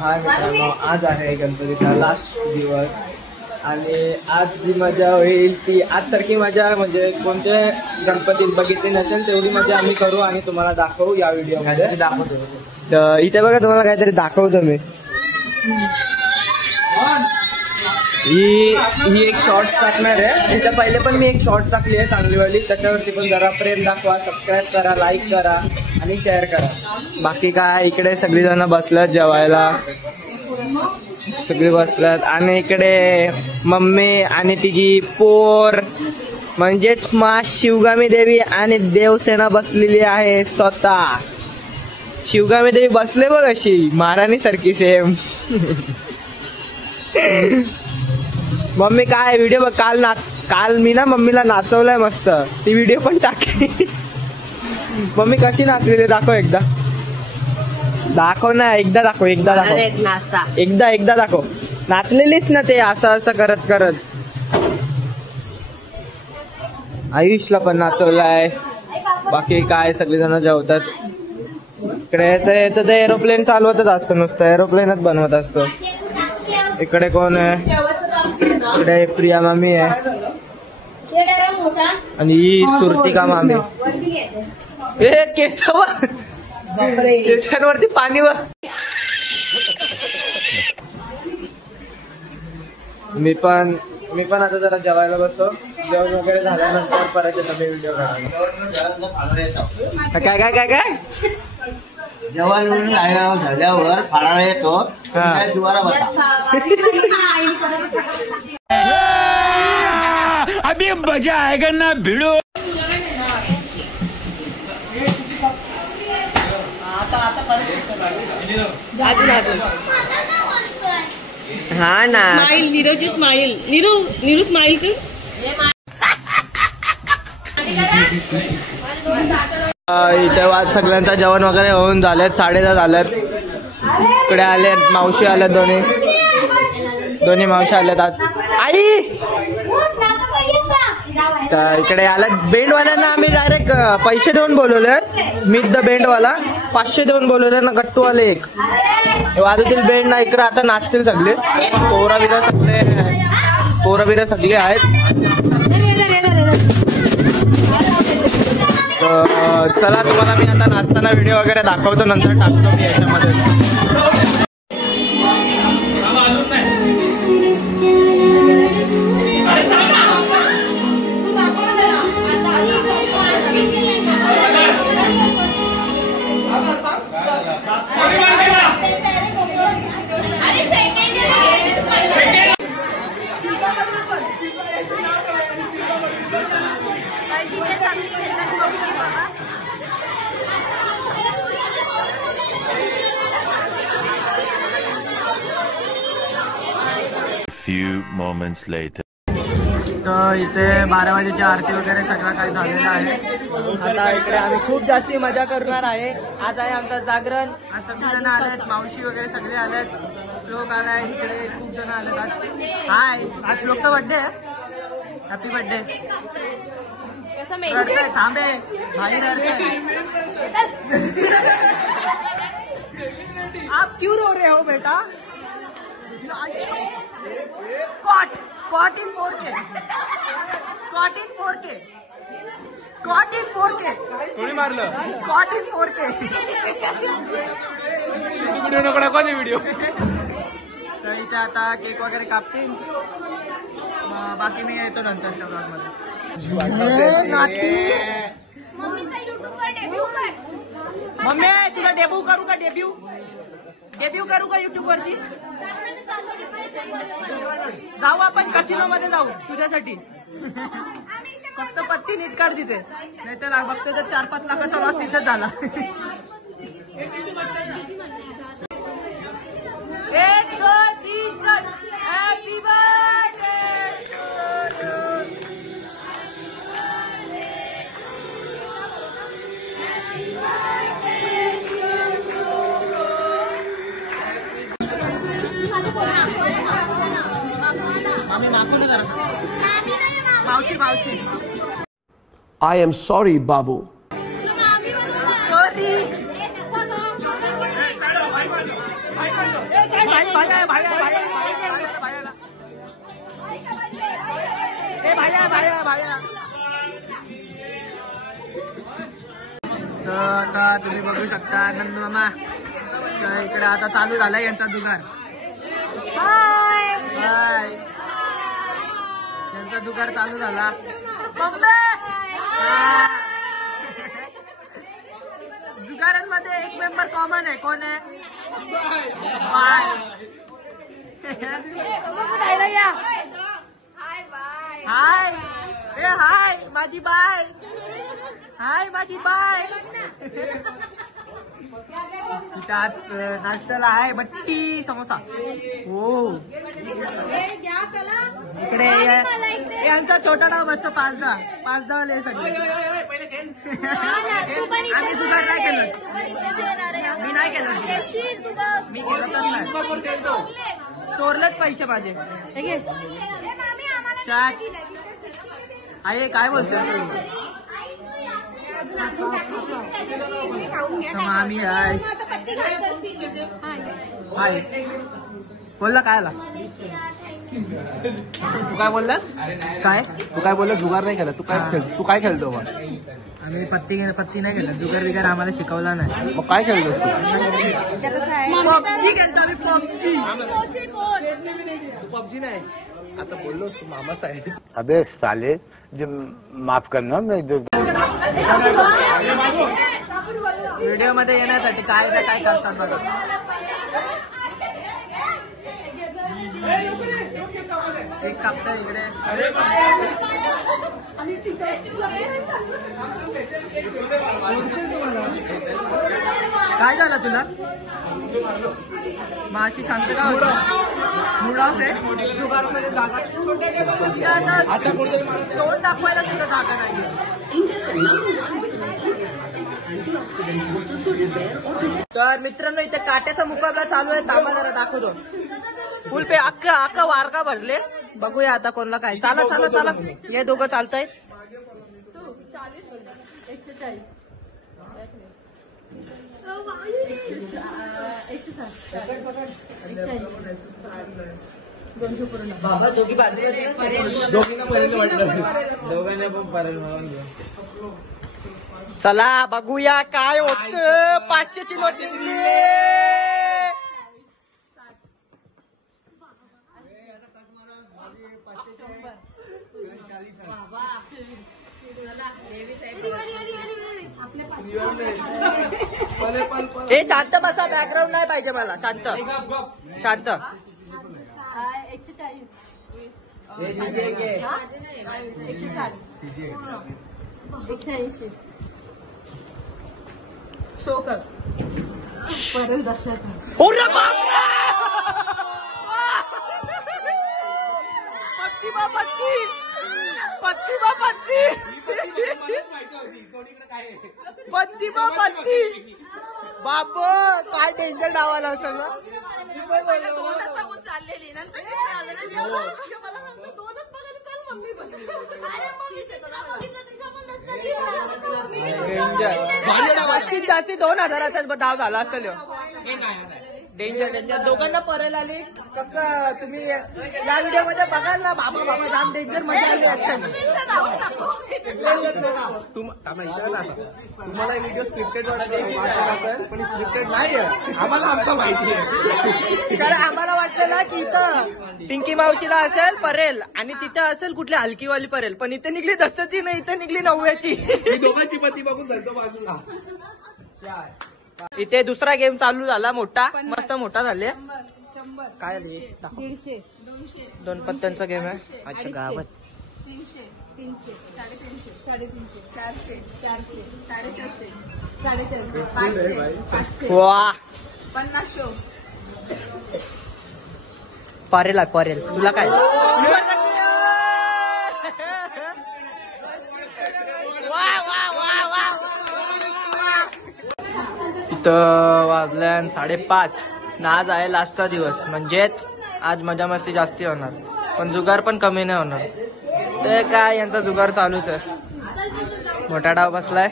हाय मित्रांनो, आज आहे गणपतीचा लास्ट दिवस आणि आज जी मजा होईल ती आज सारखी मजा म्हणजे कोणत्या गणपतीत बघितली नसेल तेवढी मजा आम्ही करू आणि तुम्हाला दाखवू या व्हिडिओमध्ये दाखवतो. तर इथे बघा तुम्हाला काहीतरी दाखवतो मी. ही एक शॉर्ट्स टाकणार आहे. त्याच्या पहिले पण मी एक शॉर्ट्स टाकली आहे चांगलीवाली, त्याच्यावरती पण जरा प्रेम दाखवा, सबस्क्राईब करा, लाईक करा आणि शेअर करा. बाकी काय इकडे सगळीजण बसल्यात जेवायला, सगळी बसल्यात आणि इकडे मम्मी आणि तिची पोर म्हणजेच मा शिवगामी देवी आणि देवसेना बसलेली आहे. स्वतः शिवगामी देवी बसले बघ अशी महाराणी सारखी सेम. मम्मी काय व्हिडिओ बघ, काल मी ना मम्मीला नाचवलंय मस्त, ती व्हिडिओ पण टाकली. मम्मी कशी नाचलेली दाखव, एकदा दाखव ना, एकदा दाखव, एकदा दाखव, एकदा दाखव. नाचलेलीच ना ते असं करत करत. आयुषला पण नाचवलाय. बाकी काय सगळेजण जेवतात. इकडे याचं ते एरोप्लेन चालवतच असतो, नुसतं एरोप्लेनच बनवत असतो. इकडे कोण आहे? इकडे प्रिया मामी आहे आणि ही सुरतिका मामी. केसांवरती पाणी वर. मी पण आता जरा जेवायला बसतो. जेवण वगैरे झाल्यानंतर परत नवीन व्हिडिओ काढायला. काय काय काय काय जेवण झाल्यावर फाळाला येतो. अभी मजा आएगा ना भिड़ो. हा ना, smile Neeraj, smile Neeru smile कर. इथे आज सगळ्यांचं जेवण वगैरे होऊन झालेत, 10:30 झालेत. इकडे आलेत मावशी, आल्यात दोन्ही मावशी आल्यात आज. आई तर इकडे आल्यात बेंडवाल्यांना आम्ही डायरेक्ट पैसे देऊन बोलवले. मीट द बेंडवाला 500 देऊन बोलवले ना, गट्टूवाले एक वाजवतील बेंड ना. इकडे आता नाचतील सगळे पोरबिरा सगळे आहेत. चला तुम्हाला मी आता नाचताना व्हिडिओ वगैरे दाखवतो, नंतर टाकतो मी याच्यामध्ये. Few moments later. तर इथे 12 वाजेची आरती वगैरे सगळं काही झालेलं आहे. आता इकडे आम्ही खूप जास्ती मजा करणार आहे. आज आहे आमचं जागरण. आज सगळेजण आलेत, मावशी वगैरे सगळे आलेत, श्लोक आलाय, इकडे खूप जण आलेत आज. हाय, आज श्लोकचा बर्थडे आहे. Happy birthday. थांबे भाई आप क्यों रो रहे हो बेटा? Caught in 4K. कोणी मारलं? Caught in 4K. व्हिडिओ नको दाखवा ते व्हिडिओ. तर इथे आता केक वगैरे कापतील. बाकी मी येतो नंतरच्या ब्लॉगमध्ये. मम्मी तुला डेब्यू करू का? डेब्यू करू का युट्यूब वरती? जाऊ आपण कसिनो मध्ये जाऊ तुझ्यासाठी. फक्त पत्ती नीट काढ तिथे, नाही तर बघतो तर 4-5 लाखाचा लॉस तिथेच झाला. एक 2 3 happy birthday. I am sorry, Babu. Sorry. तर आता तुम्ही बघू शकता आनंद मामा. तर इकडे आता चालू झाला यांचा दुकान. हाय, यांचा दुकान चालू झाला. जुगारांमध्ये एक मेंबर कॉमन आहे. कोण आहे? हाय, ए हाय माझी बाय. हाय माझी बाय. आज नाश्त्याला आहे बट्टी समोसा. हो, इकडे यांचा छोटा डाव बसतो 5-10 वाले सगळे. आम्ही जुगार नाही केलं. मी नाही केलं. मी केलं तर नाही. चोरलेच पैसे माझे. आहे काय बोलतो मामी? हाय हाय बोलला काय आला? तू काय बोललास? काय तू काय बोलला? जुगार नाही केला. तू काय खेळतो मग? आम्ही पत्ती नाही केला. जुगार बिगार आम्हाला शिकवला नाही. मग काय खेळतोस तू? पबजी खेळतो आम्ही. पबजी नाही. आता बोललो तू मामाच आहे. अबे साले, जो माफ करना मैं जो व्हिडिओ मध्ये येण्यासाठी काय करतात बघा. एक कापता इकडे. काय झालं तुला? मग अशी शांत का होती? मूड ऑफ आहे. तोंड दाखवायला सुद्धा जागा नाही. तर मित्रांनो इथे काट्याचा मुकाबला चालू आहे. थांबा जरा दाखवतो. फुल पे अख्खा वारका भरले. बघूया आता कोणला काय. चला हे दोघं चालतायत. चला बघूया काय होत. 500ची नोट निघली. हे शांत बसा. बॅकग्राऊंड नाही पाहिजे मला. शांत. 180 शो कर. परत दर्शक पत्ती बाप काय डेंजर डावाला असं ना. चाललेली नंतर जास्तीत 2000चा डाव झाला असेल. डेंजर दोघांना परेल आली. कसं तुम्ही या व्हिडिओ मध्ये बघाल ना. बाबा जाम डेंजर मजा आली. तुम्हाला व्हिडिओ स्क्रिप्टेड वाटत असेल पण स्क्रिप्टेड नाही आहे. आम्हाला आमचं माहिती आहे. कारण आम्हाला वाटलं ना की इथं पिंकी मावशीला असेल परेल आणि तिथं असेल कुठली हलकीवाली परेल. पण इथे निघली 10ची नाही. इथे निघली 9ची. दोघांची पती बघून जायचं बाजूला. इथे दुसरा गेम चालू झाला. मोठा मस्त मोठा झाले. काय आले? 150 2 पत्त्यांचा गेम आहे. अच्छा गावात 300 300 350 350 400 400 450 450 500 500 वा 50 परेल तुला काय? इथं वाजल्या 5:30 ना. आज आहे लास्टचा दिवस. म्हणजेच आज मजा मस्ती जास्ती होणार. पण जुगार पण कमी नाही होणार. ते काय यांचा जुगार चालूच आहे. मोठा डाव बसलाय.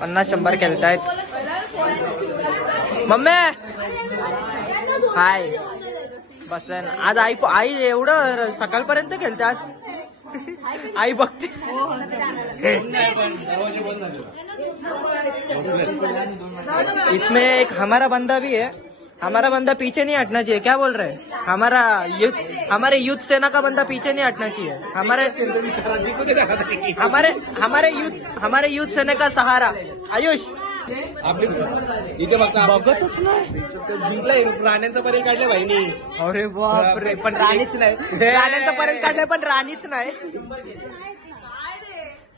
50-100 खेळतायत. मम्मी हाय बसलाय ना. आज आई एवढं सकाळपर्यंत खेळते आज. आई बघते. इसमें एक हमारा बंदा भी है. हमारा बंदा पीछे नहीं हटना चाहिए. क्या बोल रहे हैं? हमारे यूथ सेना का बंदा पीछे नहीं हटना चाहिए. हमारे यूथ सेना का सहारा आयुष. इथे बघतच नाही जिंकलाय. राण्यांचा पर्याय काढला भाईनी. अरे बापरे. पण राणीच नाही. राण्यांचा पर्यंत काढलाय पण राणीच नाही.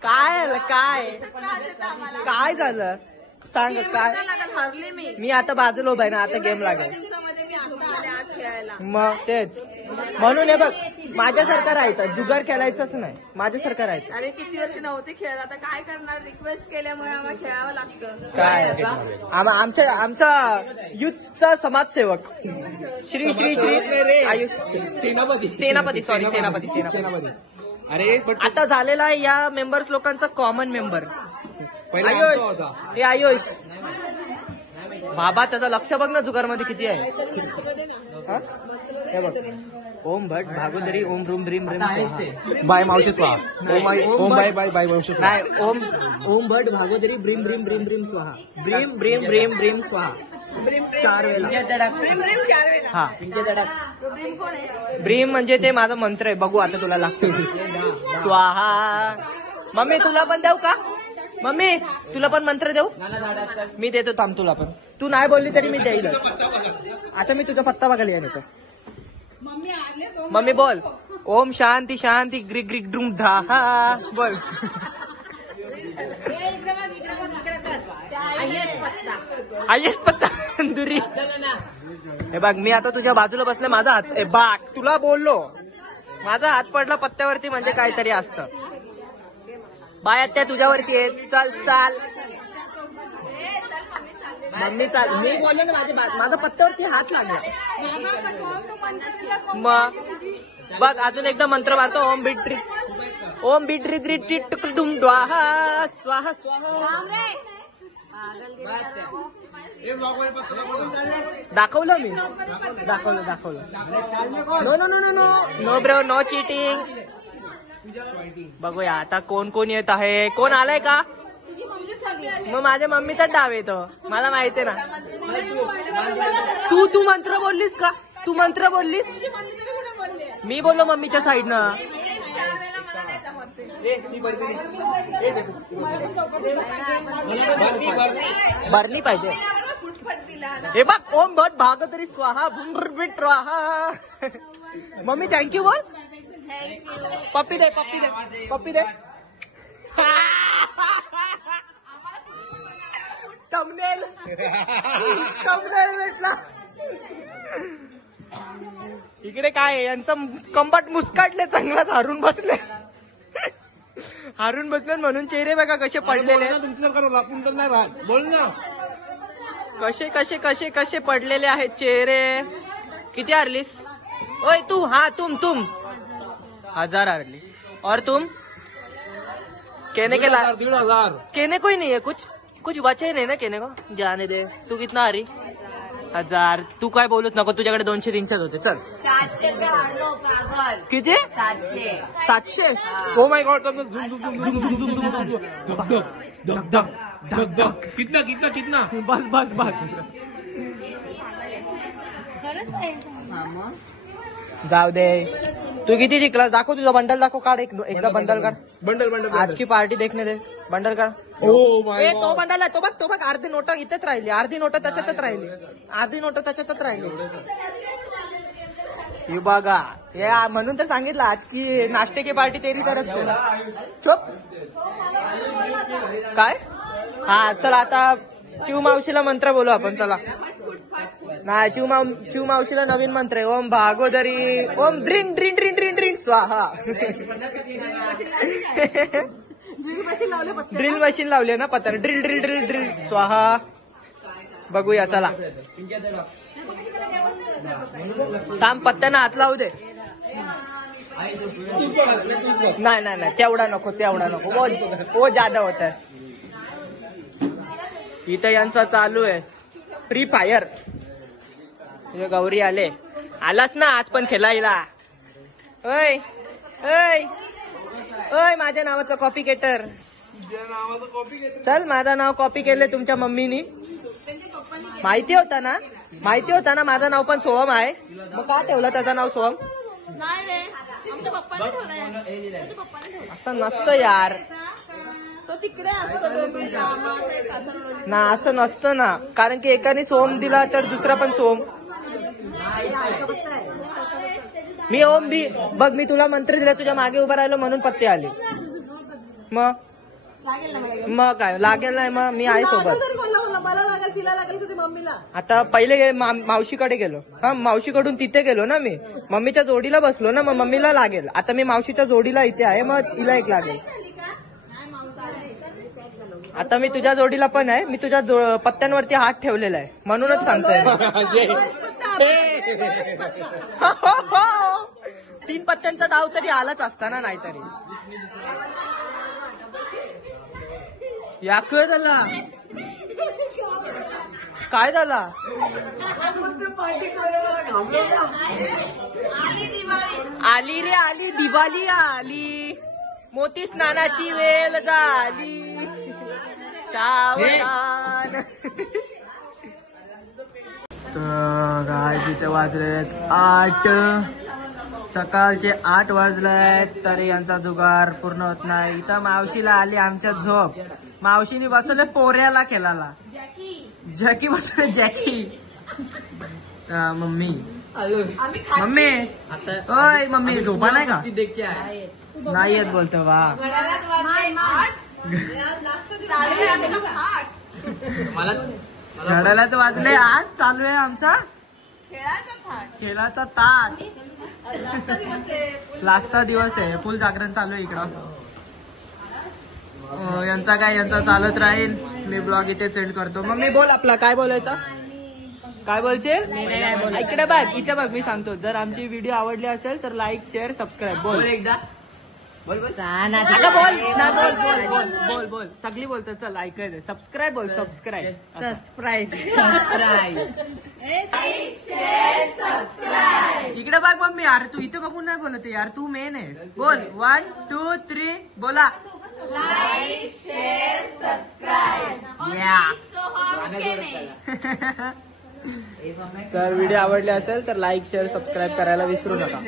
काय झालं सांग. काय हरले मी आता बाजूला उभा आहे ना. आता गेम लागेल मग तेच म्हणून हे बघ माझ्यासारखं राहायचं. जुगार खेळायचंच नाही. माझ्यासारखं राहायचं. अरे किती वर्ष नव्हते खेळत आता काय करणार. रिक्वेस्ट केल्यामुळे आम्हाला खेळावं लागतं. काय आमचा युथचा समाजसेवक श्री श्री श्री आयुष सेनापती. सॉरी सेनापती. अरे आता झालेला आहे या मेंबर्स लोकांचा कॉमन मेंबर आयुष. हे आयुष बाबा त्याचं लक्ष बघ ना जुगार मध्ये किती आहे. हा? हे बघ ओम भट भागोदरी ओम रूम ड्रीम बाय मावशी स्वाहा. ओम बाय मावशी स्वाहा. नाही ओम भट भागोदरी ब्रीम ब्रीम ब्रीम ब्रीम स्वाहा. ब्रीम ब्रीम ब्रीम ब्रीम स्वाहा 4 वेळा. हा ब्रीम म्हणजे ते माझा मंत्र आहे. बघू आता तुला लागतो. स्वाहा. मम्मी तुला पण देऊ का. मम्मी तुला पण मंत्र देऊ. मी देतो थांब तुला पण. तू नाही बोलली तरी मी देईल. आता मी तुझा पत्ता बघायला येतो. मम्मी बोल. ओम शांती शांती ग्रिग ग्रिग ड्रूम धा बोल. आयेश पत्ता दुरी. हे बघ मी आता तुझ्या बाजूला बसले. माझा हात बाग तुला बोललो. माझा हात पडला पत्त्यावरती म्हणजे काहीतरी असतं. बाया त्या तुझ्यावरती आहे. चल चाल मम्मी चाल. मी बोलले ना माझा पत्त्यावरती हात लागला. मग बघ अजून एकदा मंत्र मारतो. ओम बिट्री ग्रिटी टुकडुम द्वाहा स्वाहा स्वाहा. दाखवलं मी. दाखवलं. No bro no cheating. बघूया आता कोण येत आहे. कोण आलाय का. मग माझ्या मम्मीचाच डाव येतो. मला माहितीये ना. तू मंत्र बोललीस का. तू मंत्र बोललीस. मी बोललो मम्मीच्या साईडनं. भरली पाहिजे. हे बघ ओम भट भागोदरी स्वाहा भुंबुरबिट स्वाहा. मम्मी थँक्यू बोल. पप्पी दे. थंबनेल भेटला. इकडे काय यांचं कंबाट मुस्काटले. चांगलाच हारून बसले म्हणून चेहरे बघा कसे पडलेले. बोल ना. कसे पडलेले आहेत चेहरे. किती हारलीस. ओय तू. हा तुम 1000 हारली. और तुम कहने के 1,500. कहने कोई नहीं है. कुछ बचे नहीं ना कहने को. जाने दे. तू कितना हारी. 1000. तू काय बोलूच नको. तुझ्याकडे 200-300 होते. चल 700 रुपये हारलो पागल. किती. 700. Oh my God. कितना बस. जाऊ दे. तू किती जिंकलास. दाखव तुझा बंडल दाखव. काढ एकदा बंडल काढ. बंडल आज की पार्टी देखने दे. बंडल काढ. तो बंडल आहे. तो बघ अर्धी नोट इथेच राहिली. अर्धी नोट त्याच्यातच राहिली. हे बघा म्हणून तर सांगितलं आज की नाश्ते की पार्टी तेरी तरफ से. चुप. काय. हा चल आता चिव मावशीला मंत्र बोलू आपण. चला नाही चिव मावशीला नवीन मंत्र आहे. ओम भागोदरी ओम ड्रिंग ड्रिंग ड्रिंग ड्रिंग ड्रिंग स्वाहा. ड्रिल मशीन लावली ना पत्ता. ड्रिल स्वाहा. बघूया चला. थांब पत्त्यानं हात लावू दे. नाही तेवढा नको. वो ज्यादा होत आहे. इथं यांचा चालू आहे फ्री फायर. तुझे गौरी आलास ना आज पण खेळायला. ओय ओय ओय माझ्या नावाचं कॉपी केटर. चल माझं नाव कॉपी केलंय तुमच्या मम्मीनी. माहिती होता ना माझं नाव पण सोहम आहे. मग का ठेवलं त्याचं नाव सोहम? नाही रे आमच्या पप्पाने ठेवलंय. असं नसतं यार. तो तिकडे असतो ना असं नसतं ना. कारण की एकाने सोहम दिला तर दुसरा पण सोहम. मी ओम बी बघ मी तुला मंत्र दिला तुझ्या मागे उभा राहिलो म्हणून पत्ते आले. मग काय लागेल नाही मग मी आहे सोबत. मला लागेल तिला लागेल की मम्मीला. आता पहिले मावशीकडे गेलो. हा मावशीकडून तिथे गेलो ना मी. मम्मीच्या जोडीला बसलो ना मग मम्मीला लागेल. आता मी मावशीच्या जोडीला इथे आहे मग तिला एक लागेल. आता मी तुझ्या जोडीला पण आहे. मी तुझ्या पत्त्यांवरती हात ठेवलेला आहे म्हणूनच सांगतोय. 3 पत्त्यांचा डाव तरी आलाच असता ना नाहीतरी. या काय झाला काय झाला? आली रे आली दिवाळी आली. मोती स्नानाची वेळ झाली. सावधान. तर काय तिथे वाजलेत 8. सकाळचे 8 वाजलेत तरी यांचा जुगार पूर्ण होत नाही. इथं मावशीला आली आमच्या झोप. मावशीने बसवले पोऱ्याला खेळायला. जॅकी बसवले जॅकी. मम्मी ओय मम्मी झोपा नाही का? नाही येत बोलतो वा. घड्याला तर वाजले 8. चालू आहे आमचा खेळाचा ताट. लास्टचा दिवस आहे. फुल जागरण चालू आहे इकडं. यांचा चालत राहील. मी ब्लॉग इथे सेंड करतो. मम्मी बोल आपला काय बोलायचा. काय बोलशील? इकडे बघ इथे बघ मी सांगतो. जर आमची व्हिडिओ आवडली असेल तर लाईक शेअर सबस्क्राईब. बोल एकदा बोल बोल बोल बोल सगळी बोलतात. चल ऐकायचं. सबस्क्राईब बोल सबस्क्राईब. इकडे बघ मम्मी. यार तू इथे बघून नाही बोलत यार. तू मेन आहेस. बोल 1 2 3 बोला. Like share subscribe. तर व्हिडिओ आवडले असेल तर लाईक शेअर सबस्क्राईब करायला विसरू नका.